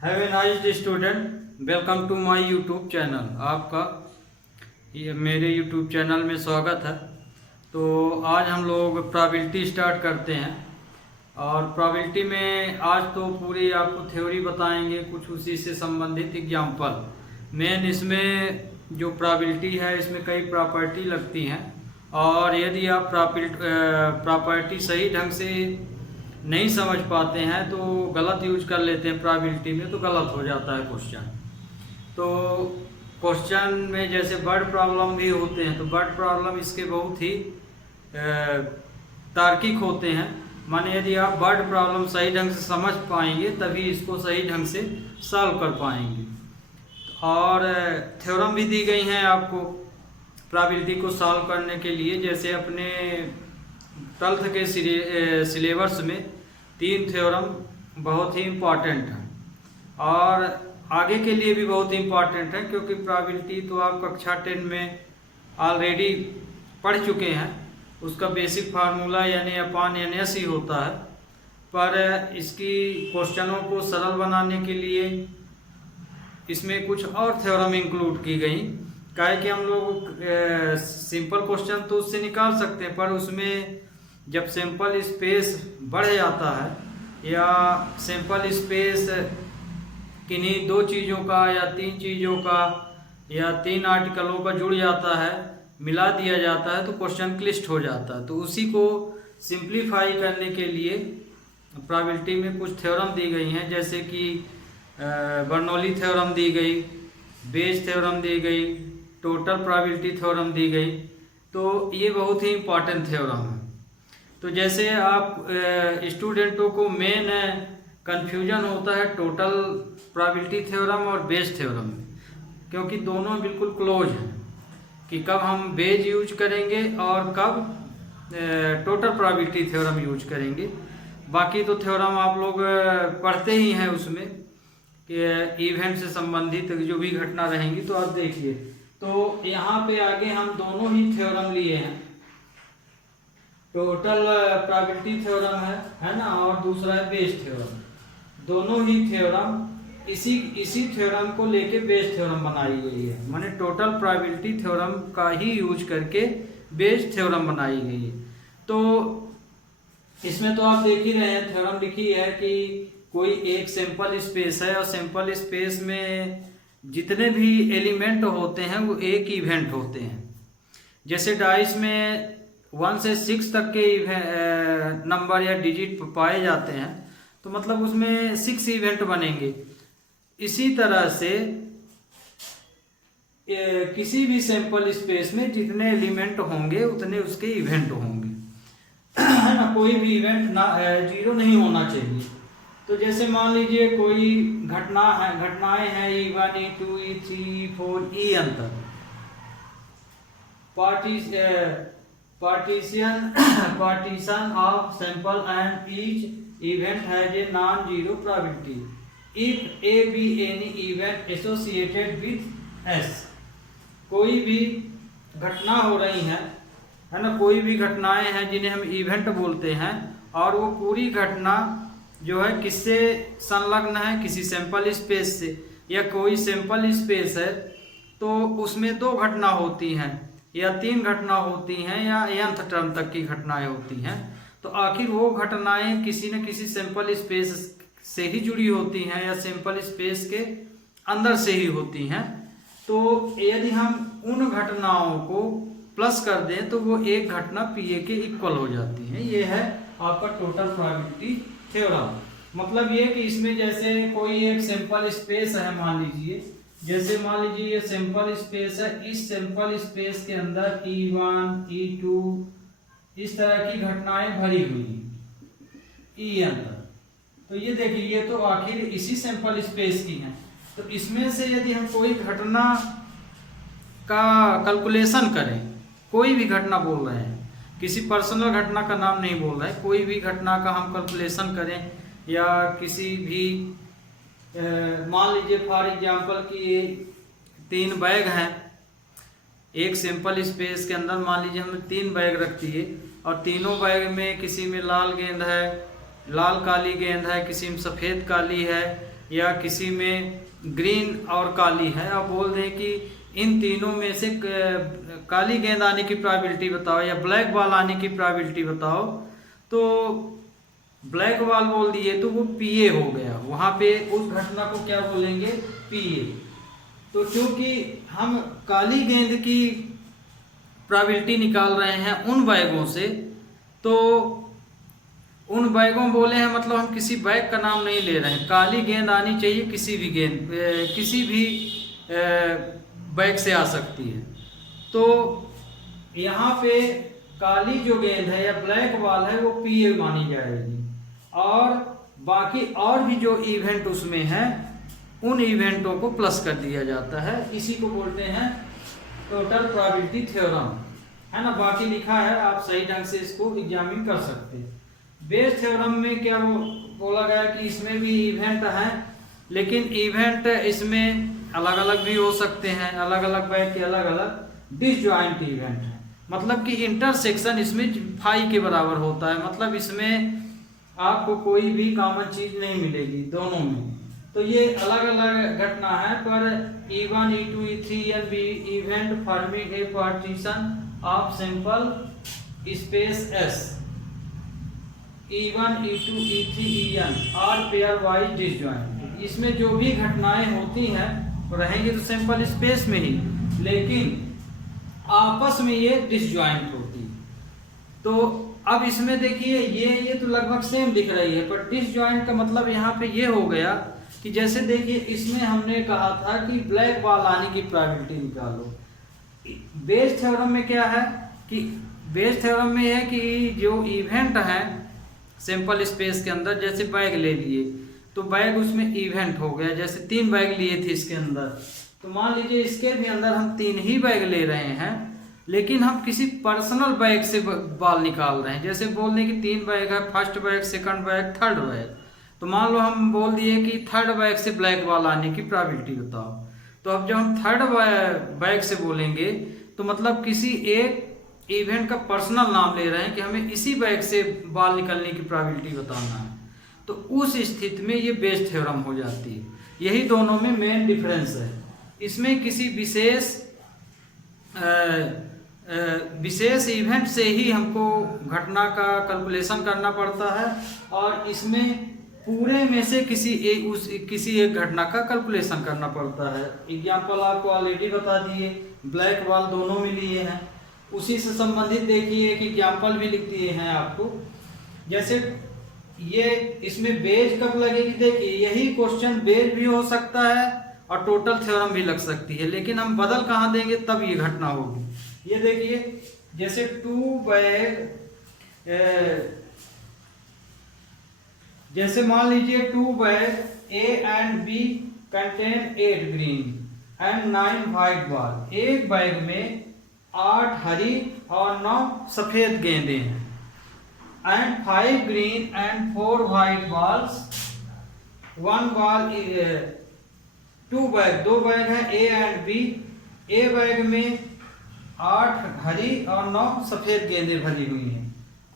Have a nice student, welcome to my YouTube channel. आपका ये मेरे यूट्यूब चैनल में स्वागत है। तो आज हम लोग प्रोबेबिलिटी स्टार्ट करते हैं। और प्रोबेबिलिटी में आज तो पूरी आपको थ्योरी बताएंगे, कुछ उसी से संबंधित एग्जांपल। मेन इसमें जो प्रोबेबिलिटी है इसमें कई प्रॉपर्टी लगती हैं, और यदि आप प्रॉपर्टी सही ढंग से नहीं समझ पाते हैं तो गलत यूज कर लेते हैं प्रोबेबिलिटी में, तो गलत हो जाता है क्वेश्चन। तो क्वेश्चन में जैसे वर्ड प्रॉब्लम भी होते हैं, तो वर्ड प्रॉब्लम इसके बहुत ही तार्किक होते हैं। माने यदि आप वर्ड प्रॉब्लम सही ढंग से समझ पाएंगे तभी इसको सही ढंग से सॉल्व कर पाएंगे। और थ्योरम भी दी गई हैं आपको प्रोबेबिलिटी को सॉल्व करने के लिए। जैसे अपने 12th के सिलेबस में 3 थ्योरम बहुत ही इम्पॉर्टेंट हैं और आगे के लिए भी बहुत इम्पॉर्टेंट है, क्योंकि प्रोबेबिलिटी तो आप कक्षा 10 में ऑलरेडी पढ़ चुके हैं। उसका बेसिक फार्मूला यानी अपॉन एन एस ही होता है, पर इसकी क्वेश्चनों को सरल बनाने के लिए इसमें कुछ और थ्योरम इंक्लूड की गई। काहे कि हम लोग सिंपल क्वेश्चन तो उससे निकाल सकते हैं, पर उसमें जब सैंपल स्पेस बढ़ जाता है या सैंपल स्पेस किन्हीं 2 चीज़ों का या 3 चीज़ों का या 3 आर्टिकलों का जुड़ जाता है, मिला दिया जाता है, तो क्वेश्चन क्लिष्ट हो जाता है। तो उसी को सिंप्लीफाई करने के लिए प्रोबेबिलिटी में कुछ थ्योरम दी गई हैं, जैसे कि बर्नौली थ्योरम दी गई, बेज थ्योरम दी गई, टोटल प्रोबेबिलिटी थ्योरम दी गई। तो ये बहुत ही इम्पॉर्टेंट थ्योरम है। तो जैसे आप स्टूडेंटों को मेन कन्फ्यूजन होता है टोटल प्रोबेबिलिटी थ्योरम और बेज थ्योरम, क्योंकि दोनों बिल्कुल क्लोज हैं कि कब हम बेज यूज करेंगे और कब टोटल प्रोबेबिलिटी थ्योरम यूज करेंगे। बाकी तो थ्योरम आप लोग पढ़ते ही हैं उसमें कि इवेंट से संबंधित जो भी घटना रहेंगी। तो आप देखिए, तो यहाँ पे आगे हम दोनों ही थ्योरम लिए हैं। टोटल प्रोबेबिलिटी थ्योरम है ना, और दूसरा है बेस थ्योरम। दोनों ही थ्योरम इसी थ्योरम को लेके बेस थ्योरम बनाई गई है। माने टोटल प्रोबेबिलिटी थ्योरम का ही यूज करके बेस थ्योरम बनाई गई है। तो इसमें तो आप देख ही रहे हैं, थ्योरम लिखी है कि कोई एक सैंपल स्पेस है और सैंपल स्पेस में जितने भी एलिमेंट होते हैं वो एक इवेंट होते हैं। जैसे डाइस में 1 से 6 तक के नंबर या डिजिट पाए जाते हैं, तो मतलब उसमें 6 इवेंट बनेंगे। इसी तरह से किसी भी सैंपल स्पेस में जितने एलिमेंट होंगे उतने उसके इवेंट होंगे, है ना। कोई भी इवेंट ना 0 नहीं होना चाहिए। तो जैसे मान लीजिए कोई घटनाएं हैं E1 E2 E3 E4 En तक। partition of sample and each event has a non-zero probability if A be any event associated with S। कोई भी घटना हो रही है ना, कोई भी घटनाएं हैं जिन्हें हम इवेंट बोलते हैं, और वो पूरी घटना जो है किससे संलग्न है, किसी सैंपल स्पेस से। या कोई सैंपल स्पेस है तो उसमें 2 घटना होती हैं या 3 घटना होती हैं या nth टर्म तक की घटनाएं होती हैं। तो आखिर वो घटनाएं किसी न किसी सैंपल स्पेस से ही जुड़ी होती हैं या सैंपल स्पेस के अंदर से ही होती हैं। तो यदि हम उन घटनाओं को प्लस कर दें तो वो एक घटना PA के इक्वल हो जाती है। ये है आपका टोटल प्रोबेबिलिटी थ्योरम। मतलब ये कि इसमें जैसे कोई एक सैंपल स्पेस है, मान लीजिए ये सैंपल स्पेस है। इस सैंपल स्पेस के अंदर E1 E2 इस तरह की घटनाएं भरी हुई En तक। तो ये देखिए, ये तो आखिर इसी सैंपल स्पेस की हैं। तो इसमें से यदि हम कोई घटना का कैलकुलेशन करें, कोई भी घटना बोल रहे हैं, किसी पर्सनल घटना का नाम नहीं बोल रहे हैं, कोई भी घटना का हम कैलकुलेशन करें, या किसी भी मान लीजिए फॉर एग्जांपल कि 3 बैग हैं एक सैंपल स्पेस के अंदर। मान लीजिए हमने 3 बैग रख दिए और तीनों बैग में किसी में लाल गेंद है, लाल काली गेंद है, किसी में सफ़ेद काली है, या किसी में ग्रीन और काली है, अब बोल दें कि इन तीनों में से काली गेंद आने की प्रोबेबिलिटी बताओ या ब्लैक बॉल आने की प्रोबेबिलिटी बताओ, तो ब्लैक बॉल बोल दिए तो वो पीए हो गया, वहां पे उस घटना को क्या बोलेंगे, पीए। तो क्योंकि हम काली गेंद की प्रोबेबिलिटी निकाल रहे हैं उन बैगों से, तो उन बैगों बोले हैं मतलब हम किसी बैग का नाम नहीं ले रहे हैं, काली गेंद आनी चाहिए, किसी भी गेंद किसी भी बैग से आ सकती है। तो यहाँ पे काली जो गेंद है या ब्लैक बॉल है वो पीए मानी जाएगी, और बाकी और भी जो इवेंट उसमें है उन इवेंटों को प्लस कर दिया जाता है। इसी को बोलते हैं टोटल प्रोबेबिलिटी थ्योरम, है ना। बाकी लिखा है, आप सही ढंग से इसको एग्जामिन कर सकते हैं। बेस थ्योरम में क्या बोला गया कि इसमें भी इवेंट है, लेकिन इवेंट इसमें अलग अलग भी हो सकते हैं, अलग अलग बैग के अलग अलग डिसजॉइंट इवेंट है, मतलब कि इंटरसेक्शन इसमें फाई के बराबर होता है, मतलब इसमें आपको कोई भी कॉमन चीज नहीं मिलेगी दोनों में। तो ये अलग अलग घटना है, पर E1, E2, E3 and B event forming a partition of simple space S, E1, E2, E3, En are pairwise disjoint. इसमें जो भी घटनाएं होती हैं रहेंगी तो सिंपल स्पेस में ही, लेकिन आपस में ये डिसजॉइंट होती। तो अब इसमें देखिए ये तो लगभग सेम दिख रही है, पर डिसजॉइंट का मतलब यहाँ पे ये हो गया कि जैसे देखिए इसमें हमने कहा था कि ब्लैक बॉल आने की प्रोबेबिलिटी निकालो। बेस थ्योरम में क्या है कि बेस थ्योरम में है कि जो इवेंट है सिंपल स्पेस के अंदर, जैसे बैग ले लिए तो बैग उसमें इवेंट हो गया, जैसे 3 बैग लिए थे इसके अंदर, तो मान लीजिए इसके भी अंदर हम 3 ही बैग ले रहे हैं, लेकिन हम किसी पर्सनल बैग से बॉल निकाल रहे हैं। जैसे बोल दें कि 3 बैग है, first bag, second bag, third bag, तो मान लो हम बोल दिए कि थर्ड बैग से ब्लैक बॉल आने की प्रोबेबिलिटी बताओ। तो अब जब हम थर्ड बैग से बोलेंगे तो मतलब किसी एक इवेंट का पर्सनल नाम ले रहे हैं कि हमें इसी बैग से बॉल निकलने की प्रोबेबिलिटी बताना है, तो उस स्थिति में ये बेस थ्योरम हो जाती है। यही दोनों में मेन डिफरेंस है। इसमें किसी विशेष इवेंट से ही हमको घटना का कैलकुलेशन करना पड़ता है, और इसमें पूरे में से किसी एक घटना का कैलकुलेशन करना पड़ता है। एग्जाम्पल आपको ऑलरेडी बता दिए, ब्लैक बॉल दोनों में लिए हैं। उसी से संबंधित देखिए एक एग्जाम्पल भी लिख दिए हैं आपको, जैसे ये इसमें बेज कब लगेगी, देखिए यही क्वेश्चन बेज भी हो सकता है और टोटल थ्योरम भी लग सकती है, लेकिन हम बदल कहाँ देंगे तब ये घटना होगी। ये देखिए जैसे 2 बैग, जैसे मान लीजिए 2 bag A and B contain 8 green and 9 white ball. एक बैग में 8 हरी और 9 सफेद गेंदें हैं, and 5 green and 4 white balls, 1 ball. 2 bag, 2 bag है A and B। A bag में 8 हरी और 9 सफेद गेंदें भरी हुई हैं,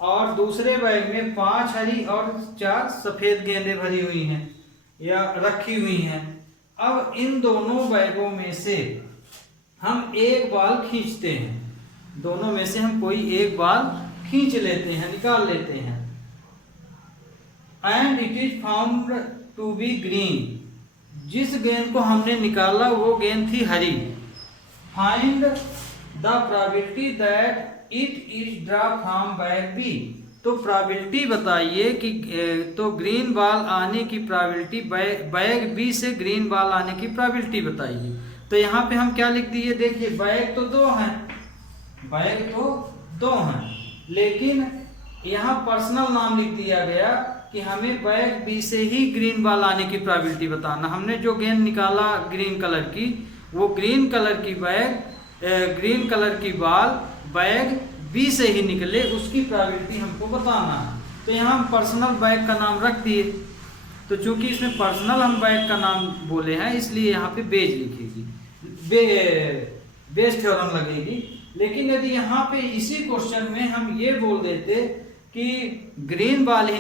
और दूसरे बैग में 5 हरी और 4 सफेद गेंदें भरी हुई हैं या रखी हुई हैं। अब इन दोनों बैगों में से हम एक बॉल खींचते हैं, दोनों में से हम कोई एक बॉल खींच लेते हैं, निकाल लेते हैं, and it is found to be green. जिस गेंद को हमने निकाला वो गेंद थी हरी। Find the probability that it is draw from bag B. तो प्रोबेबिलिटी बताइए कि तो ग्रीन बॉल आने की प्रोबेबिलिटी, बैग बी से ग्रीन बॉल आने की प्रोबेबिलिटी बताइए। तो यहाँ पे हम क्या लिख दिए, देखिए बैग तो 2 हैं, बैग तो 2 हैं, लेकिन यहाँ पर्सनल नाम लिख दिया गया कि हमें बैग बी से ही ग्रीन बॉल आने की प्रोबेबिलिटी बताना। हमने जो गेंद निकाला ग्रीन कलर की, वो ग्रीन कलर की ग्रीन कलर की बॉल बैग बी से ही निकले, उसकी प्रोबेबिलिटी हमको बताना है। तो यहाँ हम पर्सनल बैग का नाम रख दिए, तो चूंकि इसमें पर्सनल हम बैग का नाम बोले हैं इसलिए यहाँ पे बेज लिखेगी, बेस थ्योरम लगेगी। लेकिन यदि यहाँ पे इसी क्वेश्चन में हम ये बोल देते कि ग्रीन बॉल ही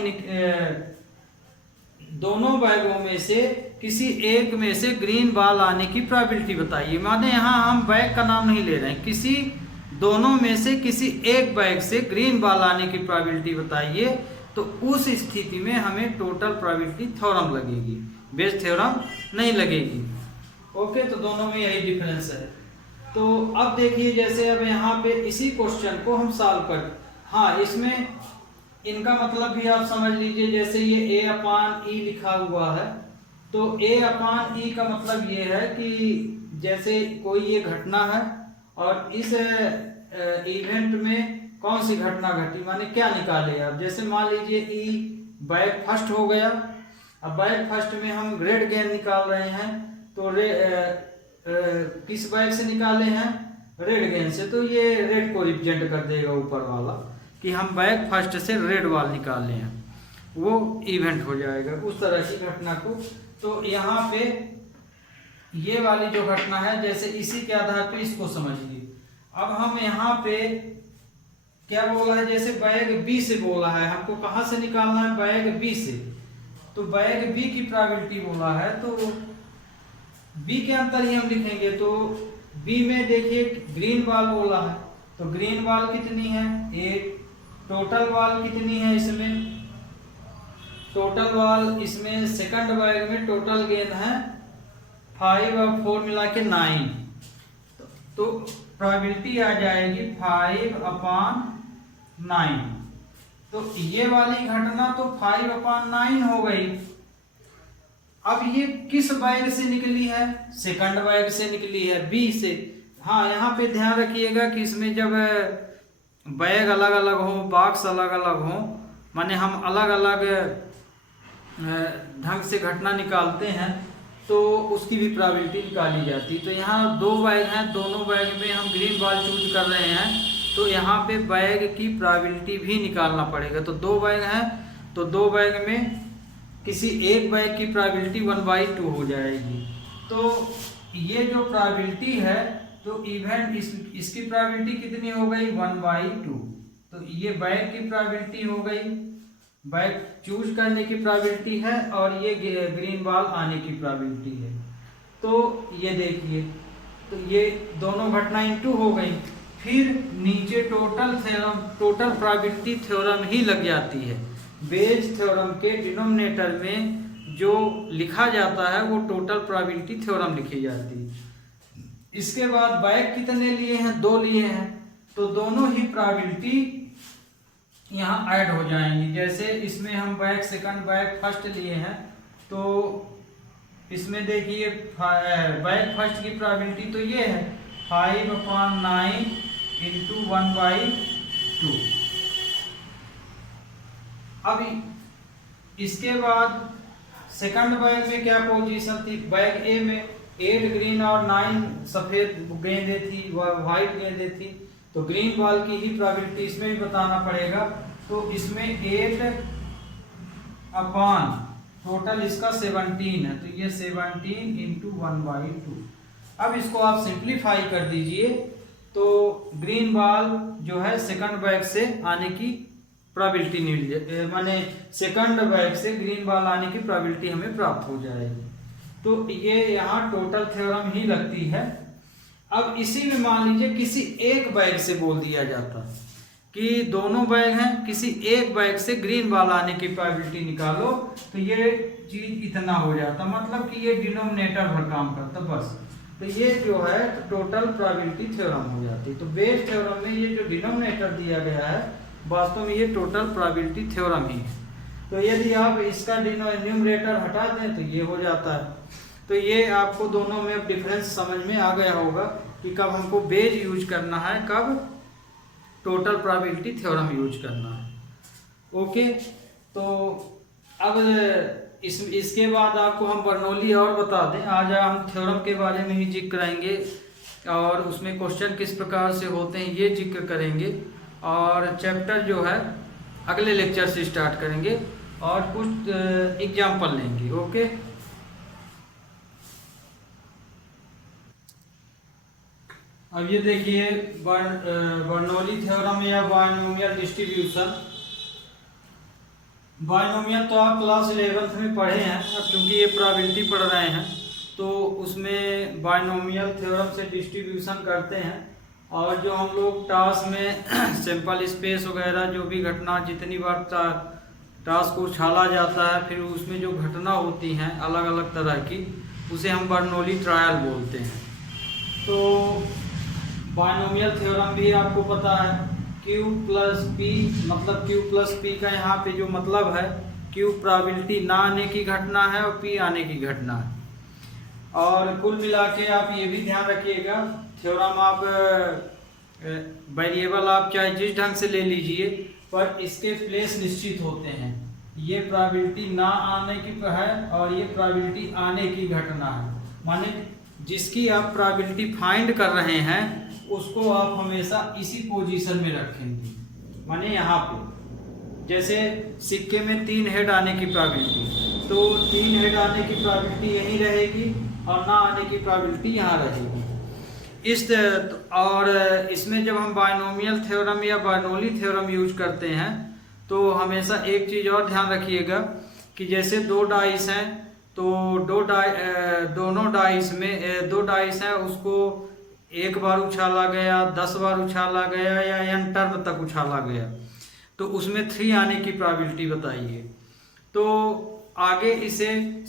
दोनों बैगों में से किसी एक में से ग्रीन बॉल आने की प्रोबेबिलिटी बताइए। माने यहाँ हम बैग का नाम नहीं ले रहे हैं, किसी दोनों में से किसी एक बैग से ग्रीन बॉल आने की प्रोबेबिलिटी बताइए। तो उस स्थिति में हमें टोटल प्रोबेबिलिटी थ्योरम लगेगी, बेस थ्योरम नहीं लगेगी। ओके, तो दोनों में यही डिफरेंस है। तो अब देखिए, जैसे अब यहाँ पे इसी क्वेश्चन को हम सॉल्व कर, हाँ इसमें इनका मतलब भी आप समझ लीजिए। जैसे ये a अपान ई लिखा हुआ है, तो a अपान ई का मतलब ये है कि जैसे कोई ये घटना है और इस इवेंट में कौन सी घटना घटी, माने क्या निकाले आप। जैसे मान लीजिए ई बैग फर्स्ट हो गया, अब बैग फर्स्ट में हम रेड गेंद निकाल रहे हैं, तो किस बैग से निकाले हैं, रेड गेंद से, तो ये रेड को रिप्रेजेंट कर देगा ऊपर वाला, कि हम बैग फर्स्ट से रेड बॉल निकाले हैं, वो इवेंट हो जाएगा उस तरह की घटना को। तो यहाँ पे ये वाली जो घटना है, जैसे इसी के आधार पे इसको समझिए। अब हम यहाँ पे क्या बोला है, जैसे बैग बी से बोला है, हमको कहाँ से निकालना है, बैग बी से। तो बैग बी की प्रोबेबिलिटी बोला है, तो बी के अंदर ही हम लिखेंगे। तो बी में देखिए ग्रीन बॉल बोला है, तो ग्रीन बॉल कितनी है, 8। टोटल बॉल कितनी है इसमें, टोटल बॉल इसमें सेकंड बैग में टोटल गेंद है 5 और 4 मिला के 9। तो प्रोबेबिलिटी आ जाएगी 5/9। तो ये वाली घटना तो 5/9 हो गई। अब ये किस बैग से निकली है, सेकंड बैग से निकली है, बी से। हाँ, यहाँ पे ध्यान रखिएगा कि इसमें जब बैग अलग अलग हो, बॉक्स अलग अलग हो, माने हम अलग अलग ढंग से घटना निकालते हैं, तो उसकी भी प्रोबेबिलिटी निकाली जाती। तो यहाँ दो बैग हैं, दोनों बैग में हम ग्रीन बॉल चूज कर रहे हैं, तो यहाँ पे बैग की प्रोबेबिलिटी भी निकालना पड़ेगा। तो दो बैग हैं, तो दो बैग में किसी एक बैग की प्रोबेबिलिटी 1/2 हो जाएगी। तो ये जो प्रोबेबिलिटी है, तो इवेंट इसकी प्रोबेबिलिटी कितनी हो गई, 1/2। तो ये बैग की प्रोबेबिलिटी हो गई, बैग चूज करने की प्रोबेबिलिटी है, और ये ग्रीन बॉल आने की प्रोबेबिलिटी है। तो ये देखिए, तो ये दोनों घटना इनटू हो गई। फिर नीचे total theorem, total probability theorem ही लग जाती है। बेस थ्योरम के डिनोमिनेटर में जो लिखा जाता है वो टोटल प्रोबेबिलिटी थ्योरम लिखी जाती है। इसके बाद बैग कितने लिए हैं, 2 लिए हैं, तो दोनों ही प्रोबेबिलिटी यहाँ ऐड हो जाएंगी। जैसे इसमें हम बैग सेकंड बैग फर्स्ट लिए हैं, तो इसमें देखिए बैग फर्स्ट की प्रोबेबिलिटी तो ये है 5/9 × 1/2। अब इसके बाद सेकंड बैग में क्या पोजीशन थी, बैग ए में 8 ग्रीन और 9 सफेद गेंदें थी, व्हाइट गेंदें थी। तो ग्रीन बॉल की ही प्रोबेबिलिटी इसमें भी बताना पड़ेगा। तो इसमें 8 अपान टोटल इसका 17 है, तो ये 17 × 1/2। अब इसको आप सिंप्लीफाई कर दीजिए, तो ग्रीन बॉल जो है सेकंड बैग से आने की प्रोबेबिलिटी मिल जाए, माने सेकंड बैग से ग्रीन बॉल आने की प्रोबेबिलिटी हमें प्राप्त हो जाएगी। तो ये यहाँ टोटल थ्योरम ही लगती है। अब इसी में मान लीजिए किसी एक बैग से बोल दिया जाता कि दोनों बैग हैं, किसी एक बैग से ग्रीन बॉल आने की प्रोबेबिलिटी निकालो, तो ये चीज इतना हो जाता, मतलब कि ये डिनोमिनेटर भर काम करता बस। तो ये जो है टोटल प्रोबेबिलिटी थ्योरम हो जाती। तो बेस थ्योरम में ये जो डिनोमिनेटर दिया गया है, वास्तव में ये टोटल प्रोबेबिलिटी थ्योरम ही है। तो यदि आप इसका न्यूमरेटर हटा दें तो ये हो जाता है। तो ये आपको दोनों में अब डिफरेंस समझ में आ गया होगा कि कब हमको बेज यूज करना है, कब टोटल प्रोबेबिलिटी थ्योरम यूज करना है। ओके, तो अब इसके बाद आपको हम बर्नौली और बता दें। आज हम थ्योरम के बारे में ही जिक्र करेंगे, और उसमें क्वेश्चन किस प्रकार से होते हैं ये जिक्र करेंगे, और चैप्टर जो है अगले लेक्चर से स्टार्ट करेंगे और कुछ एग्जाम्पल लेंगे। ओके, अब ये देखिए बर्नौली थ्योरम या बायनोमियल डिस्ट्रीब्यूशन। बायनोमियल तो आप क्लास 11th में पढ़े हैं, अब क्योंकि ये प्रोबेबिलिटी पढ़ रहे हैं तो उसमें बायनोमियल थ्योरम से डिस्ट्रीब्यूशन करते हैं। और जो हम लोग टास्क में सैंपल स्पेस वगैरह जो भी घटना जितनी बार टास्क को उछाला जाता है फिर उसमें जो घटना होती हैं अलग अलग तरह की, उसे हम बर्नौली ट्रायल बोलते हैं। तो बायनोमियल थ्योरम भी आपको पता है, Q प्लस पी, मतलब Q प्लस पी का यहाँ पे जो मतलब है, Q प्रोबेबिलिटी ना आने की घटना है और P आने की घटना है। और कुल मिला के आप ये भी ध्यान रखिएगा, थ्योरम आप वेरिएबल आप चाहे जिस ढंग से ले लीजिए पर इसके प्लेस निश्चित होते हैं। ये प्रोबेबिलिटी ना आने की है और ये प्रोबेबिलिटी आने की घटना है, माने जिसकी आप प्रोबेबिलिटी फाइंड कर रहे हैं उसको आप हमेशा इसी पोजीशन में रखेंगे। माने यहाँ पे जैसे सिक्के में 3 हेड आने की प्रोबेबिलिटी, तो 3 हेड आने की प्रोबेबिलिटी यहीं रहेगी और ना आने की प्रोबेबिलिटी यहाँ रहेगी। और इसमें जब हम बायनोमियल थ्योरम या बर्नौली थ्योरम यूज करते हैं तो हमेशा एक चीज़ और ध्यान रखिएगा कि जैसे 2 डाइस हैं तो दोनों डाइस में 2 डाइस हैं, उसको एक बार उछाला गया, 10 बार उछाला गया या n टर्न तक उछाला गया, तो उसमें 3 आने की प्रोबेबिलिटी बताइए। तो आगे इसे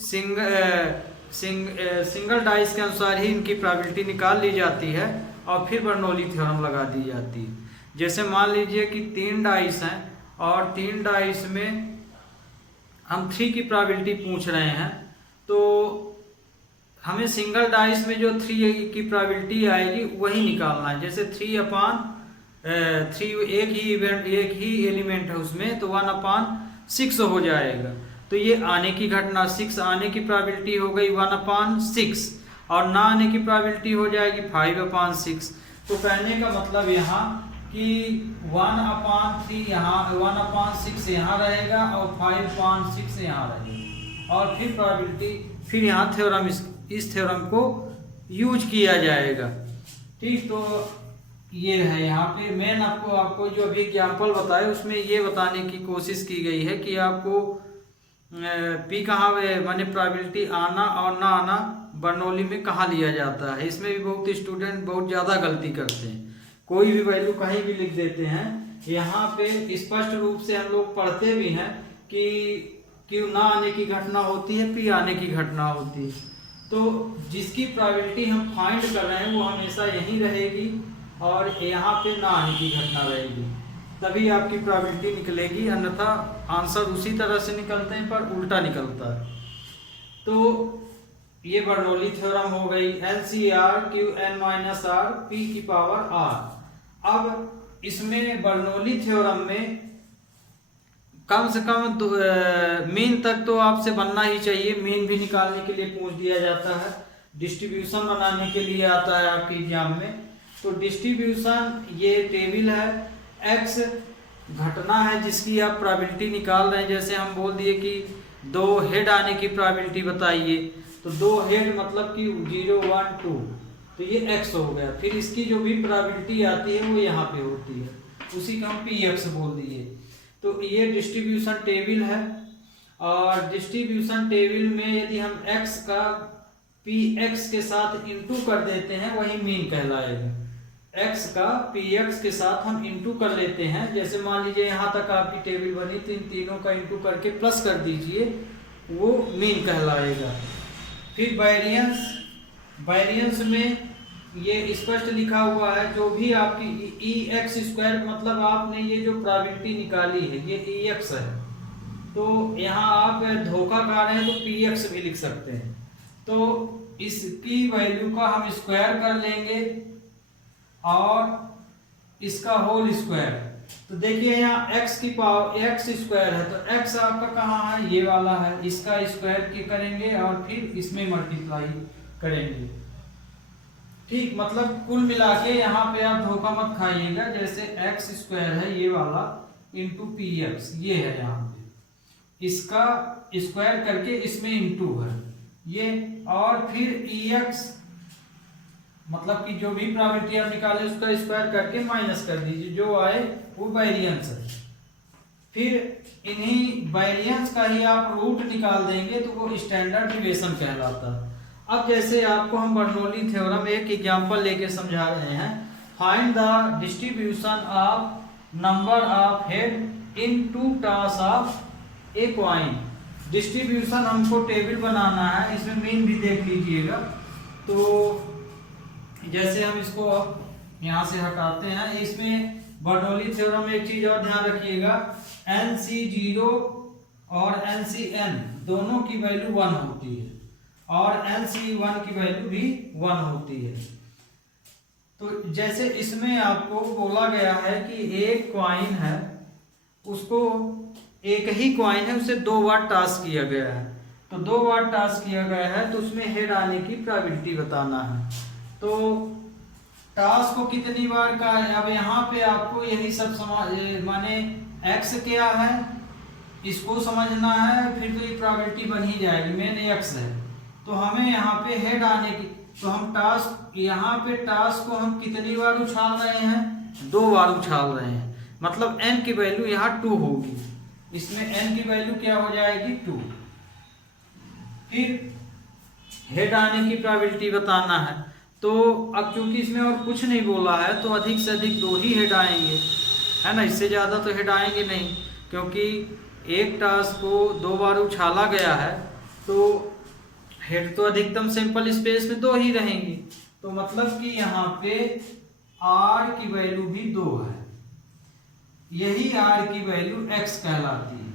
सिंगल डाइस के अनुसार ही इनकी प्रोबेबिलिटी निकाल ली जाती है और फिर बर्नौली थ्योरम लगा दी जाती है। जैसे मान लीजिए कि 3 डाइस हैं और 3 डाइस में हम 3 की प्रोबेबिलिटी पूछ रहे हैं, तो हमें सिंगल डाइस में जो 3 की प्रोबेबिलिटी आएगी वही निकालना है। जैसे 3/3 एक ही एलिमेंट है उसमें, तो 1/6 हो जाएगा। तो ये आने की घटना 6 आने की प्रोबेबिलिटी हो गई 1/6 और ना आने की प्रोबेबिलिटी हो जाएगी 5/6। तो कहने का मतलब यहाँ कि 1/3 यहाँ 1/6 यहाँ रहेगा और 5/6 यहाँ रहेगा और फिर प्रोबेबिलिटी फिर यहाँ थ्योरम इस थ्योरम को यूज किया जाएगा। ठीक, तो ये है यहाँ पे मेन आपको जो अभी एग्जाम्पल बताए उसमें ये बताने की कोशिश की गई है कि आपको पी कहाँ माने प्रोबेबिलिटी आना और ना आना बर्नौली में कहाँ लिया जाता है। इसमें भी बहुत स्टूडेंट बहुत ज़्यादा गलती करते हैं, कोई भी वैल्यू कहीं भी लिख देते हैं। यहाँ पे स्पष्ट रूप से हम लोग पढ़ते भी हैं कि Q ना आने की घटना होती है, P आने की घटना होती है। तो जिसकी प्रोबेबिलिटी हम फाइंड कर रहे हैं वो हमेशा यहीं रहेगी और यहाँ पे ना आने की घटना रहेगी, तभी आपकी प्रोबेबिलिटी निकलेगी, अन्यथा आंसर उसी तरह से निकलते हैं पर उल्टा निकलता है। तो ये बर्नौली थ्योरम हो गई, LCR Qn-R P⁻R। अब इसमें बर्नौली थ्योरम में कम से कम मीन तक तो आपसे बनना ही चाहिए। मीन भी निकालने के लिए पूछ दिया जाता है, डिस्ट्रीब्यूशन बनाने के लिए आता है आपके एग्जाम में। तो डिस्ट्रीब्यूशन ये टेबल है, एक्स घटना है जिसकी आप प्रोबेबिलिटी निकाल रहे हैं। जैसे हम बोल दिए कि 2 हेड आने की प्रोबेबिलिटी बताइए, तो 2 हेड मतलब कि 0 1 2, तो ये x हो गया। फिर इसकी जो भी प्रोबेबिलिटी आती है वो यहाँ पे होती है, उसी को हम px बोल दिए। तो ये डिस्ट्रीब्यूशन टेबल है और डिस्ट्रीब्यूशन टेबल में यदि हम x का px के साथ इंटू कर देते हैं वही मीन कहलाएगा। x का px के साथ हम इंटू कर लेते हैं, जैसे मान लीजिए यहाँ तक आपकी टेबल बनी तो इन तीनों का इंटू करके प्लस कर दीजिए, वो मीन कहलाएगा। फिर वेरिएंस में ये स्पष्ट लिखा हुआ है, जो भी आपकी ex² मतलब आपने ये जो प्रोबेबिलिटी निकाली है ये ex है, तो यहाँ आप धोखा खा रहे हैं तो px भी लिख सकते हैं। तो इसकी वैल्यू का हम स्क्वायर कर लेंगे और इसका होल स्क्वायर। तो देखिए यहाँ x की पावर x² है, तो x आपका कहाँ है, ये वाला है, इसका स्क्वायर के करेंगे और फिर इसमें मल्टीप्लाई करेंगे। ठीक, मतलब कुल मिला के यहाँ पे आप धोखा मत खाइएगा। जैसे x² है ये वाला इंटू px, ये है यहाँ पे, इसका स्क्वायर करके इसमें इंटू है ये, और फिर ex मतलब कि जो भी प्रोबेबिलिटी आप निकाले उसका स्क्वायर करके माइनस कर दीजिए, जो आए वो वेरिएंस है। फिर इन्हीं वेरिएंस का ही आप रूट निकाल देंगे तो वो स्टैंडर्ड डिविएशन कहलाता है। अब जैसे आपको हम बर्नौली थ्योरम एक एग्जांपल लेके समझा रहे हैं, find the distribution of number of head in two toss of a coin. Distribution हमको टेबल बनाना है, इसमें मीन भी देख लीजिएगा। तो जैसे हम इसको यहाँ से हटाते हैं, इसमें बर्नौली थ्योरम में एक चीज और ध्यान रखिएगा, NC0 और NCN दोनों की वैल्यू 1 होती है और NC1 की वैल्यू भी 1 होती है। तो जैसे इसमें आपको बोला गया है कि एक कॉइन है, उसको एक ही कॉइन है, उसे 2 बार टॉस किया गया है। तो 2 बार टॉस किया गया है तो उसमें हेड आने की प्रोबेबिलिटी बताना है। तो टॉस को कितनी बार का है, अब यहाँ पे आपको यही सब माने x क्या है इसको समझना है, फिर तो ये प्रोबेबिलिटी बन ही जाएगी, मेन x है। तो हमें यहाँ पे हेड आने की, तो हम टॉस यहाँ पे टॉस को हम कितनी बार उछाल रहे हैं, 2 बार उछाल रहे हैं, मतलब n की वैल्यू यहाँ 2 होगी, इसमें n की वैल्यू क्या हो जाएगी 2। फिर हेड आने की प्रोबेबिलिटी बताना है। तो अब चूंकि इसमें और कुछ नहीं बोला है तो अधिक से अधिक 2 ही हेड आएंगे, है ना, इससे ज़्यादा तो हेड आएंगे नहीं, क्योंकि एक टॉस को 2 बार उछाला गया है तो हेड तो अधिकतम सैंपल स्पेस में 2 ही रहेंगी। तो मतलब कि यहाँ पे r की वैल्यू भी 2 है, यही r की वैल्यू x कहलाती है,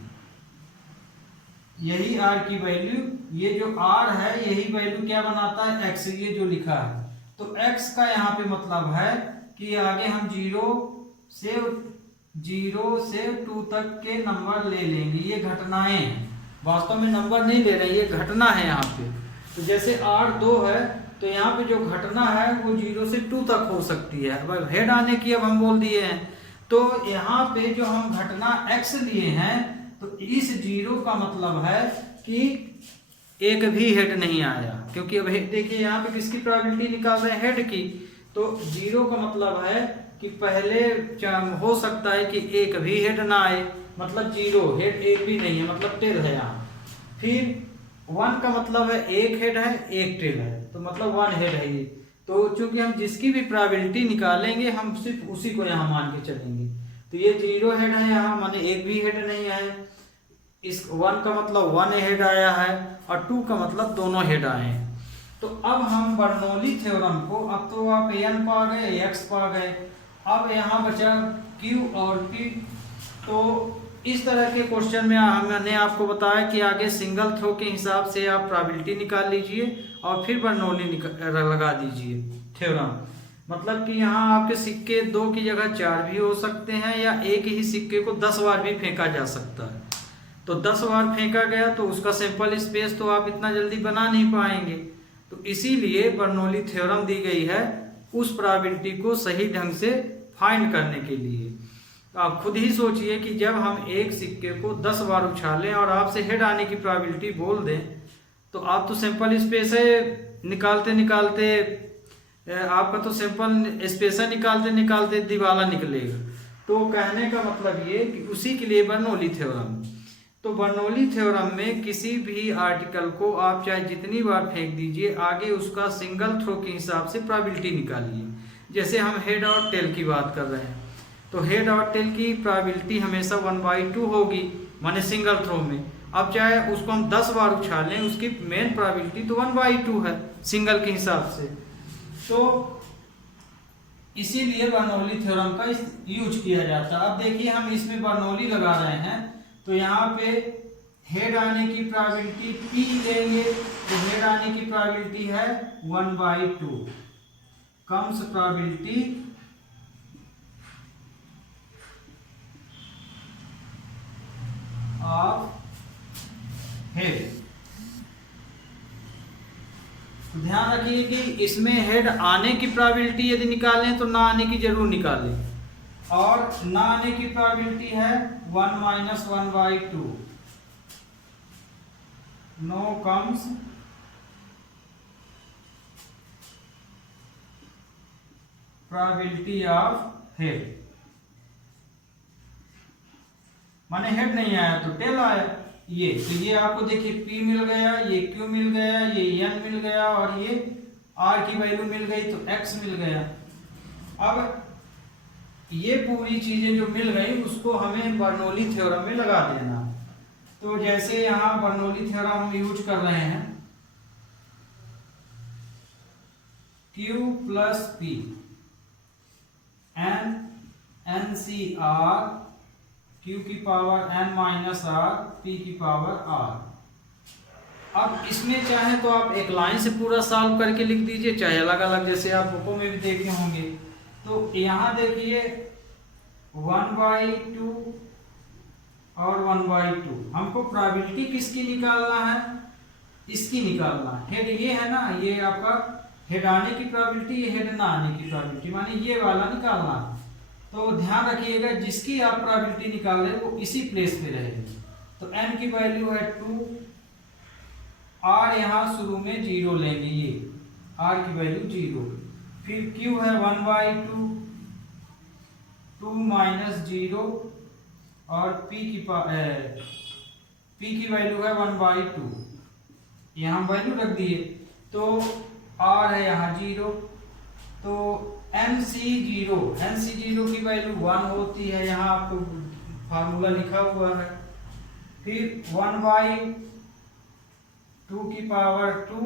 यही r की वैल्यू, ये जो r है यही वैल्यू क्या बनाता है x, ये जो लिखा है। तो x का यहाँ पे मतलब है कि आगे हम 0 से 2 तक के नंबर ले लेंगे, ये घटनाएं हैं, वास्तव में नंबर नहीं ले रहे, ये घटना है यहाँ पे। तो जैसे r 2 है तो यहाँ पे जो घटना है वो 0 से 2 तक हो सकती है। अब हेड आने की अब हम बोल दिए हैं, तो यहाँ पे जो हम घटना x लिए हैं तो इस 0 का मतलब है कि एक भी हेड नहीं आया, क्योंकि अब देखिए यहाँ पे किसकी प्रोबेबिलिटी निकाल रहे हैं, हेड की। तो 0 का मतलब है कि पहले हो सकता है कि एक भी हेड ना आए, मतलब 0 हेड एक भी नहीं है, मतलब टेल है यहाँ। फिर 1 का मतलब है एक हेड है एक टेल है, तो मतलब 1 हेड है ये। तो चूंकि हम जिसकी भी प्रोबेबिलिटी निकालेंगे हम सिर्फ उसी को यहाँ मान के चलेंगे। तो ये 0 हेड है यहाँ, माने एक भी हेड नहीं आए। इस 1 का मतलब 1 हेड आया है और 2 का मतलब दोनों हेड आए हैं। तो अब हम बर्नौली थ्योरम को, अब तो आप n पा गए, x पा गए, अब यहाँ बचा q और p। तो इस तरह के क्वेश्चन में हमने आपको बताया कि आगे सिंगल थ्रो के हिसाब से आप प्रोबेबिलिटी निकाल लीजिए और फिर बर्नौली लगा दीजिए थ्योरम। मतलब कि यहाँ आपके सिक्के 2 की जगह 4 भी हो सकते हैं, या एक ही सिक्के को 10 बार भी फेंका जा सकता है। तो 10 बार फेंका गया तो उसका सैंपल स्पेस तो आप इतना जल्दी बना नहीं पाएंगे। तो इसीलिए बर्नौली थ्योरम दी गई है उस प्रोबेबिलिटी को सही ढंग से फाइंड करने के लिए। तो आप खुद ही सोचिए कि जब हम एक सिक्के को 10 बार उछालें और आपसे हेड आने की प्रोबेबिलिटी बोल दें, तो आप तो सैंपल स्पेस है निकालते निकालते, आपका तो सैंपल स्पेस है निकालते निकालते दिवाला निकलेगा। तो कहने का मतलब ये कि उसी के लिए बर्नौली थ्योरम। तो बर्नौली थ्योरम में किसी भी आर्टिकल को आप चाहे जितनी बार फेंक दीजिए, आगे उसका सिंगल थ्रो के हिसाब से प्रोबेबिलिटी निकालिए। जैसे हम हेड और टेल की बात कर रहे हैं, तो हेड और टेल की प्रोबेबिलिटी हमेशा 1/2 होगी, माने सिंगल थ्रो में। अब चाहे उसको हम 10 बार उछालें, उसकी मेन प्रोबेबिलिटी तो 1/2 है सिंगल के हिसाब से। तो इसीलिए बर्नौली थ्योरम का यूज किया जाता है। अब देखिए हम इसमें बर्नौली लगा रहे हैं, तो यहाँ पे हेड आने की प्रोबेबिलिटी p लेंगे, तो हेड आने की प्रोबेबिलिटी है 1/2, कम्स प्रोबेबिलिटी ऑफ हेड। तो ध्यान रखिए कि इसमें हेड आने की प्रोबेबिलिटी यदि निकालें तो ना आने की जरूर निकालें, और ना आने की प्रोबेबिलिटी है 1 - 1/2, know comes probability of head. माने हेड नहीं आया तो टेल आया। ये तो ये आपको देखिए P मिल गया, ये Q मिल गया, ये N मिल गया और ये R की वैल्यू मिल गई तो X मिल गया। अब ये पूरी चीजें जो मिल गई उसको हमें बर्नौली थ्योरम में लगा देना। तो जैसे यहाँ बर्नौली थ्योरम हम यूज कर रहे हैं, Q plus P NCR Q की power N minus R P की पावर R। अब इसमें चाहे तो आप एक लाइन से पूरा सॉल्व करके लिख दीजिए, चाहे अलग अलग जैसे आप बुकों में भी देखे होंगे। तो यहाँ देखिए 1/2 और 1/2 हमको प्रोबेबिलिटी किसकी निकालना है, इसकी निकालना है। हेड ये है ना, ये आपका हेड आने की प्रोबेबिलिटी, ये हेड ना आने की प्रोबेबिलिटी, माने ये वाला निकालना है। तो ध्यान रखिएगा जिसकी आप प्रोबेबिलिटी निकाल रहे हैं वो इसी प्लेस पे रहेगी। तो n की वैल्यू है 2, r यहाँ शुरू में 0 लेंगे, ये r की वैल्यू 0, फिर q है 1/2 2 माइनस 0 और p की वैल्यू है 1/2, यहाँ वैल्यू रख दिए। तो r है यहाँ 0, तो NC0 की वैल्यू 1 होती है, यहाँ आपको फार्मूला लिखा हुआ है। फिर 1/2 की पावर 2,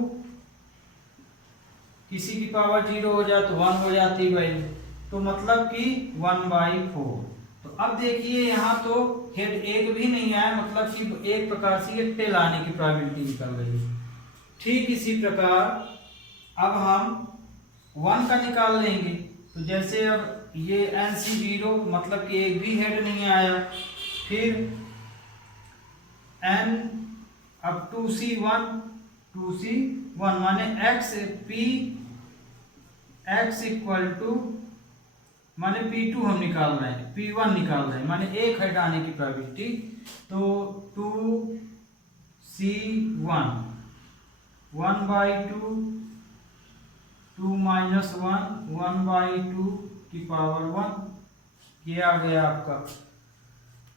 किसी की पावर 0 हो जाए तो 1 हो जाती वैल्यू, तो मतलब कि 1/4। तो अब देखिए यहाँ तो हेड एक भी नहीं आया, मतलब कि एक प्रकार से ये टेल आने की प्रोबेबिलिटी निकल रही है। ठीक इसी प्रकार अब हम 1 का निकाल लेंगे। तो जैसे अब ये NC0 मतलब कि एक भी हेड नहीं आया, फिर N अब 2C1 माने X इक्वल टू माने P2 हम निकाल रहे हैं, P1 निकाल रहे हैं, माने एक हेड आने की प्रोबेबिलिटी। तो 2C1 1/2 2 माइनस 1/2 की पावर 1, ये आ गया आपका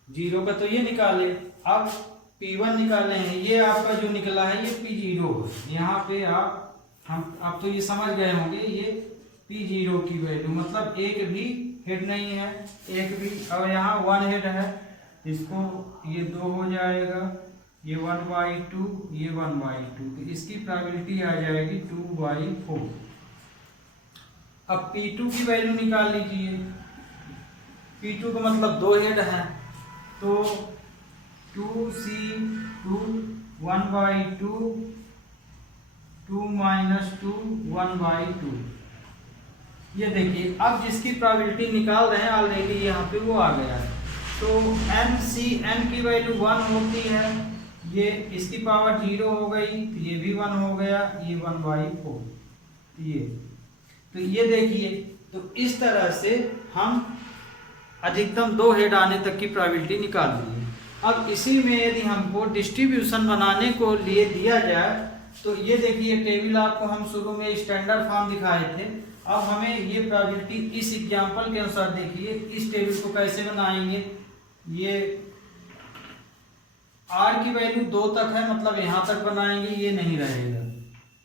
0 का, तो ये निकाले। अब P1 निकाले हैं, ये आपका जो निकला है ये P0 है। यहाँ पे आप तो ये समझ गए होंगे, ये P0 की वैल्यू मतलब एक भी हेड नहीं है, एक भी। और यहाँ 1 हेड है, इसको ये 2 हो जाएगा, ये 1/2 ये 1/2, तो इसकी प्रोबेबिलिटी आ जाएगी 2/4। अब P2 की वैल्यू निकाल लीजिए, P2 का मतलब 2 हेड है, तो 2C2 1/2 2 माइनस 2 1/2। ये देखिए अब जिसकी प्रोबेबिलिटी निकाल रहे हैं ऑलरेडी यहाँ पे वो आ गया है। तो N की वैल्यू 1 होती है, ये इसकी पावर 0 हो गई, तो ये भी 1 हो गया, ये 1/4। तो ये देखिए, तो इस तरह से हम अधिकतम 2 हेड आने तक की प्रोबेबिलिटी निकाल ली है। अब इसी में यदि हमको डिस्ट्रीब्यूशन बनाने को लिए दिया जाए, तो ये देखिए टेबल आपको हम शुरू में स्टैंडर्ड फॉर्म दिखाए थे। अब हमें ये प्रोबेबिलिटी इस एग्जांपल के अनुसार देखिए इस टेबल को कैसे बनाएंगे। ये r की वैल्यू 2 तक है, मतलब यहाँ तक बनाएंगे, ये नहीं रहेगा,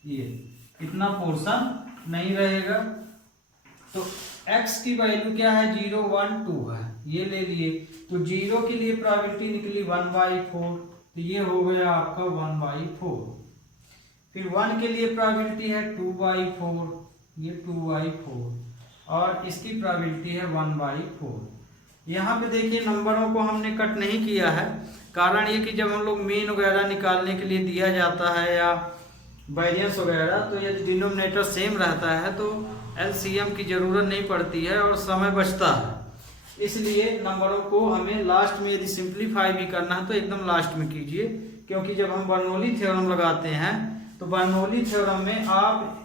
ये इतना पोर्शन नहीं रहेगा। तो x की वैल्यू क्या है, 0 1 2 है, ये ले लिए। तो 0 के लिए प्रोबेबिलिटी निकली 1/4, तो ये हो गया आपका 1/4। फिर 1 के लिए प्रोबेबिलिटी है 2/4, ये 2/4, और इसकी प्रोबेबिलिटी है 1/4। यहाँ पे देखिए नंबरों को हमने कट नहीं किया है, कारण ये कि जब हम लोग मीन वगैरह निकालने के लिए दिया जाता है या वेरिएंस वगैरह, तो यदि डिनोमिनेटर सेम रहता है तो एलसीएम की ज़रूरत नहीं पड़ती है और समय बचता है। इसलिए नंबरों को हमें लास्ट में यदि सिंप्लीफाई भी करना है तो एकदम लास्ट में कीजिए, क्योंकि जब हम बर्नौली थ्योरम लगाते हैं तो बर्नौली थ्योरम में आप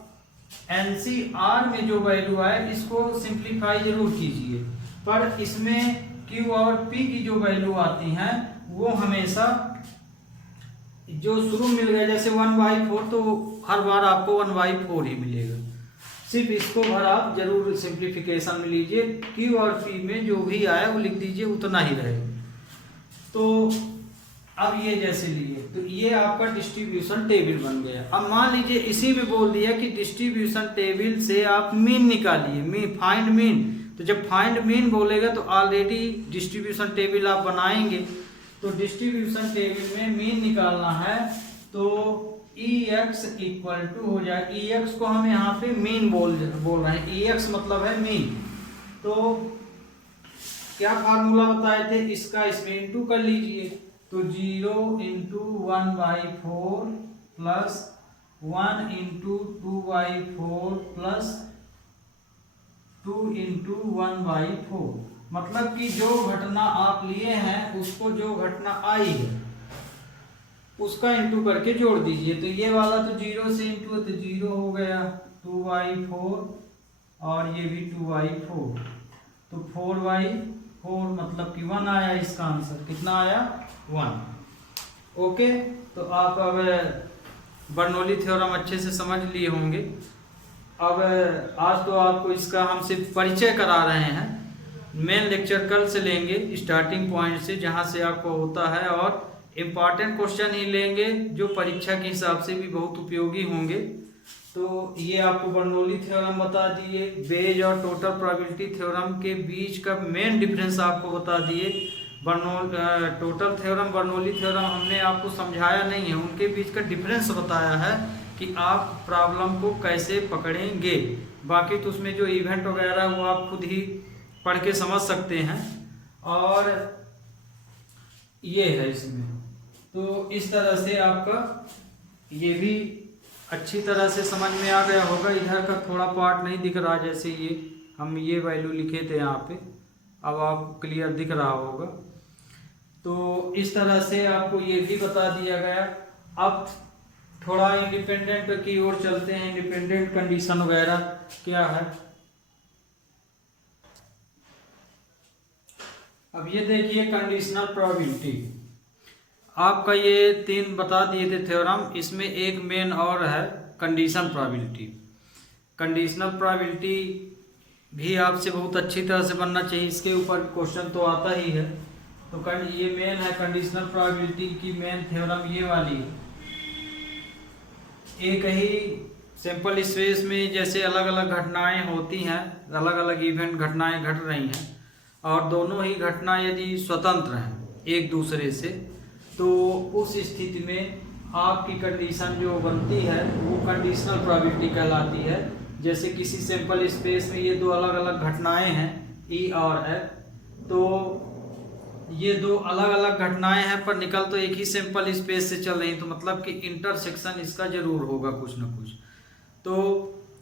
एनसीआर में जो वैल्यू आए इसको सिंप्लीफाई जरूर कीजिए, पर इसमें Q और P की जो वैल्यू आती हैं वो हमेशा जो शुरू मिल गया, जैसे 1/4 तो हर बार आपको 1/4 ही मिलेगा। सिर्फ इसको भर आप जरूर सिंप्लीफिकेशन में लीजिए, Q और P में जो भी आया वो लिख दीजिए, उतना ही रहेगा। तो अब ये जैसे लिए तो ये आपका डिस्ट्रीब्यूशन टेबल बन गया। अब मान लीजिए इसी में बोल दिया कि डिस्ट्रीब्यूशन टेबल से आप मीन निकालिए, फाइंड मीन। तो जब फाइंड मीन बोलेगा तो ऑलरेडी डिस्ट्रीब्यूशन टेबल आप बनाएंगे। तो डिस्ट्रीब्यूशन टेबल में मीन निकालना है तो EX इक्वल टू हो जाए, EX को हम यहाँ पे मीन बोल रहे हैं, EX मतलब है मीन। तो क्या फार्मूला बताए थे इसका, इसमें इंटू कर लीजिए। तो 0 into 1/4 plus 1 into 2/4 plus 2 into 1/4, मतलब कि जो घटना आप लिए हैं उसको जो घटना आई है उसका इंटू करके जोड़ दीजिए। तो ये वाला तो 0 से इंटू है तो 0 हो गया, 2/4 और ये भी 2/4, तो 4/4 मतलब कि 1 आया। इसका आंसर कितना आया, 1। ओके, तो आप अब बर्नौली थ्योरम अच्छे से समझ लिए होंगे। अब आज तो आपको इसका हम सिर्फ परिचय करा रहे हैं, मेन लेक्चर कल से लेंगे स्टार्टिंग पॉइंट से जहाँ से आपको होता है, और इम्पॉर्टेंट क्वेश्चन ही लेंगे जो परीक्षा के हिसाब से भी बहुत उपयोगी होंगे। तो ये आपको बर्नौली थ्योरम बता दिए, बेज और टोटल प्रोबेबिलिटी थ्योरम के बीच का मेन डिफरेंस आपको बता दिए। टोटल थ्योरम बर्नौली थ्योरम हमने आपको समझाया नहीं है, उनके बीच का डिफरेंस बताया है कि आप प्रॉब्लम को कैसे पकड़ेंगे। बाकी तो उसमें जो इवेंट वगैरह वो आप खुद ही पढ़ के समझ सकते हैं। और ये है इसमें, तो इस तरह से आपका ये भी अच्छी तरह से समझ में आ गया होगा। इधर का थोड़ा पार्ट नहीं दिख रहा, जैसे ये हम ये वैल्यू लिखे थे यहाँ पे, अब आपको क्लियर दिख रहा होगा। तो इस तरह से आपको ये भी बता दिया गया। अब थोड़ा इंडिपेंडेंट की ओर चलते हैं, इंडिपेंडेंट कंडीशन वगैरह क्या है। अब ये देखिए कंडीशनल प्रोबेबिलिटी, आपका ये 3 बता दिए थे थ्योरम, इसमें एक मेन और है कंडीशन प्रोबेबिलिटी। कंडीशनल प्रोबेबिलिटी भी आपसे बहुत अच्छी तरह से बनना चाहिए, इसके ऊपर क्वेश्चन तो आता ही है। तो ये मेन है कंडीशनल प्रोबेबिलिटी की मेन थ्योरम ये वाली है। एक ही सिंपल स्पेस में जैसे अलग अलग घटनाएं होती हैं, अलग अलग इवेंट घटनाएं घट रही हैं, और दोनों ही घटना यदि स्वतंत्र हैं एक दूसरे से, तो उस स्थिति में आपकी कंडीशन जो बनती है वो कंडीशनल प्रोबेबिलिटी कहलाती है। जैसे किसी सिंपल स्पेस में ये 2 अलग अलग घटनाएं हैं E और F, तो ये 2 अलग अलग घटनाएं हैं पर निकल तो एक ही सिंपल स्पेस से चल रही, तो मतलब कि इंटरसेक्शन इसका जरूर होगा कुछ ना कुछ। तो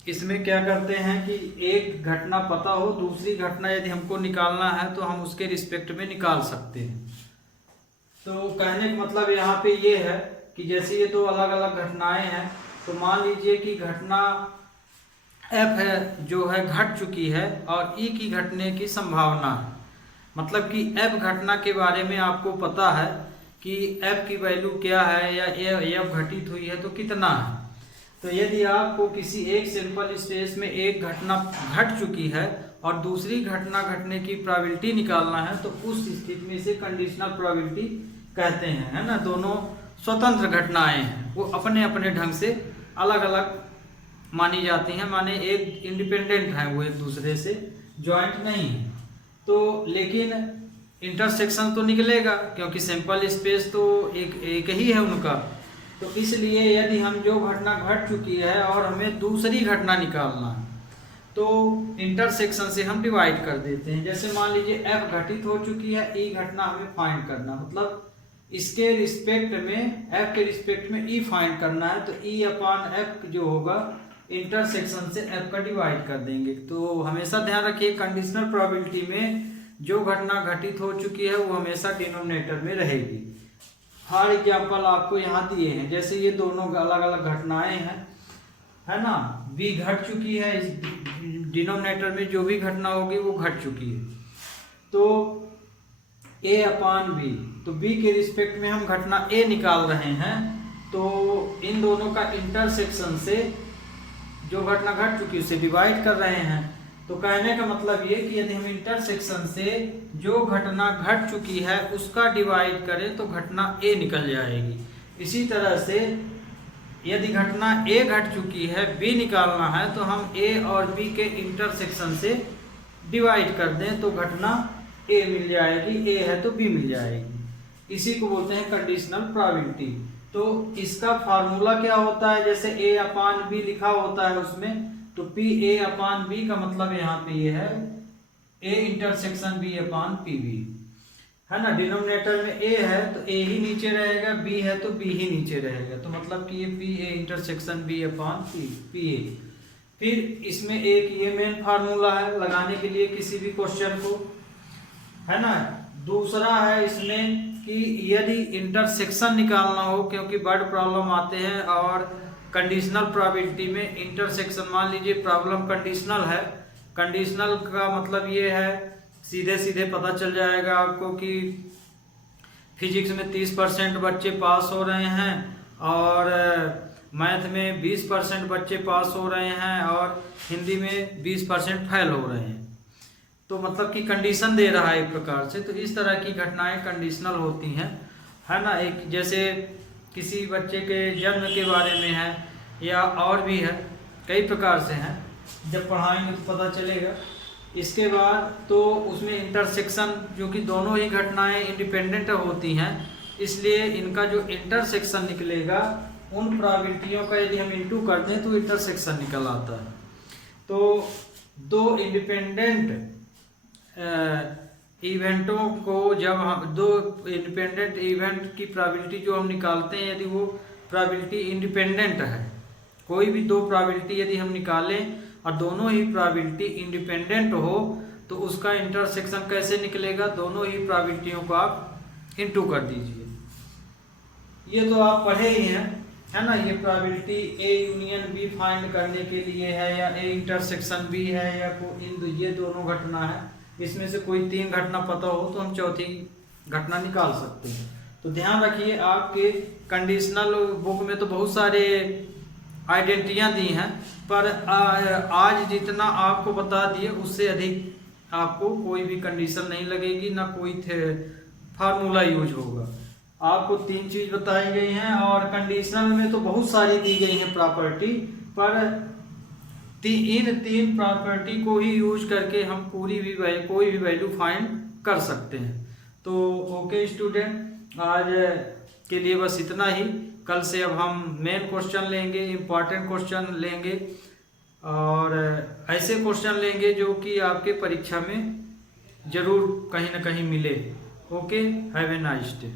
इसमें क्या करते हैं कि एक घटना पता हो, दूसरी घटना यदि हमको निकालना है तो हम उसके रिस्पेक्ट में निकाल सकते हैं। तो कहने का मतलब यहाँ पे ये है कि जैसे ये 2 अलग अलग घटनाएं हैं, तो मान लीजिए कि घटना F है जो है घट चुकी है और E की घटने की संभावना है। मतलब कि F घटना के बारे में आपको पता है कि F की वैल्यू क्या है या F घटित हुई है तो कितना है। तो यदि आपको किसी एक सिंपल स्पेस में एक घटना घट चुकी है और दूसरी घटना घटने की प्रोबेबिलिटी निकालना है, तो उस स्थिति में इसे कंडीशनल प्रोबेबिलिटी कहते हैं, है ना। दोनों स्वतंत्र घटनाएं हैं, वो अपने अपने ढंग से अलग अलग मानी जाती हैं, माने एक इंडिपेंडेंट हैं, वो एक दूसरे से जॉइंट नहीं है। तो लेकिन इंटरसेक्शन तो निकलेगा क्योंकि सिंपल स्पेस तो एक ही है उनका। तो इसलिए यदि हम जो घटना घट चुकी है और हमें दूसरी घटना निकालना है तो इंटरसेक्शन से हम डिवाइड कर देते हैं। जैसे मान लीजिए F घटित हो चुकी है, E घटना हमें फाइंड करना, मतलब इसके रिस्पेक्ट में F के रिस्पेक्ट में E फाइंड करना है, तो E/F जो होगा इंटरसेक्शन से F का डिवाइड कर देंगे। तो हमेशा ध्यान रखिए कंडीशनल प्रोबेबिलिटी में जो घटना घटित हो चुकी है वो हमेशा डिनोमिनेटर में रहेगी। फॉर एग्जाम्पल आपको यहाँ दिए हैं, जैसे ये दोनों अलग अलग घटनाएं हैं, है ना। B घट चुकी है, इस डिनोमिनेटर में जो भी घटना होगी वो घट चुकी है, तो A/B, तो B के रिस्पेक्ट में हम घटना A निकाल रहे हैं, तो इन दोनों का इंटरसेक्शन से जो घटना घट चुकी है उसे डिवाइड कर रहे हैं। तो कहने का मतलब ये कि यदि हम इंटरसेक्शन से जो घटना घट चुकी है उसका डिवाइड करें तो घटना ए निकल जाएगी। इसी तरह से यदि घटना ए घट चुकी है, बी निकालना है, तो हम ए और बी के इंटरसेक्शन से डिवाइड कर दें तो घटना ए मिल जाएगी, ए है तो बी मिल जाएगी। इसी को बोलते हैं कंडीशनल प्रोबेबिलिटी। तो इसका फार्मूला क्या होता है, जैसे ए अपान बी लिखा होता है उसमें, तो पी ए अपान बी का मतलब यहाँ पे ये है A intersection B upon P B, है ना। डिनोमिनेटर में ए है तो ए ही नीचे रहेगा, बी है तो बी ही नीचे रहेगा, तो मतलब कि ये P A intersection B upon P A. फिर इसमें एक ये मेन फार्मूला है लगाने के लिए किसी भी क्वेश्चन को, है ना। दूसरा है इसमें कि यदि इंटरसेक्शन निकालना हो, क्योंकि वर्ड प्रॉब्लम आते हैं और कंडीशनल प्रोबेबिलिटी में इंटरसेक्शन, मान लीजिए प्रॉब्लम कंडीशनल है, कंडीशनल का मतलब ये है सीधे सीधे पता चल जाएगा आपको कि फिजिक्स में 30% बच्चे पास हो रहे हैं और मैथ में 20% बच्चे पास हो रहे हैं और हिंदी में 20% फेल हो रहे हैं, तो मतलब कि कंडीशन दे रहा है एक प्रकार से। तो इस तरह की घटनाएं कंडीशनल होती हैं, है ना। एक जैसे किसी बच्चे के जन्म के बारे में है या और भी है, कई प्रकार से हैं, जब पढ़ाएंगे तो पता चलेगा। इसके बाद तो उसमें इंटरसेक्शन, जो कि दोनों ही घटनाएं इंडिपेंडेंट होती हैं, इसलिए इनका जो इंटरसेक्शन निकलेगा उन प्रोबेबिलिटियों का यदि हम इंटू कर दें तो इंटरसेक्शन निकल आता है। तो दो इंडिपेंडेंट इवेंटों को जब हम दो इंडिपेंडेंट इवेंट की प्रोबेबिलिटी जो हम निकालते हैं, यदि वो प्रोबेबिलिटी इंडिपेंडेंट है, कोई भी दो प्रोबेबिलिटी यदि हम निकालें और दोनों ही प्रोबेबिलिटी इंडिपेंडेंट हो तो उसका इंटरसेक्शन कैसे निकलेगा, दोनों ही प्रोबेबिलिटियों को आप इंटू कर दीजिए। ये तो आप पढ़े ही हैं, है ना। ये probability A union B find करने के लिए है, या ए इंटरसेक्शन बी है, या ये दोनों घटना है, इसमें से कोई तीन घटना पता हो तो हम चौथी घटना निकाल सकते हैं। तो ध्यान रखिए, आपके कंडीशनल बुक में तो बहुत सारे आइडेंटिटियाँ दी हैं, पर आज जितना आपको बता दिए उससे अधिक आपको कोई भी कंडीशन नहीं लगेगी, ना कोई फार्मूला यूज होगा। आपको तीन चीज बताई गई हैं और कंडीशनल में तो बहुत सारी दी गई हैं प्रॉपर्टी, पर इन तीन प्रॉपर्टी को ही यूज करके हम कोई भी वैल्यू फाइंड कर सकते हैं। तो ओके स्टूडेंट, आज के लिए बस इतना ही। कल से अब हम मेन क्वेश्चन लेंगे, इम्पॉर्टेंट क्वेश्चन लेंगे और ऐसे क्वेश्चन लेंगे जो कि आपके परीक्षा में जरूर कहीं ना कहीं मिले। Okay, have a nice day.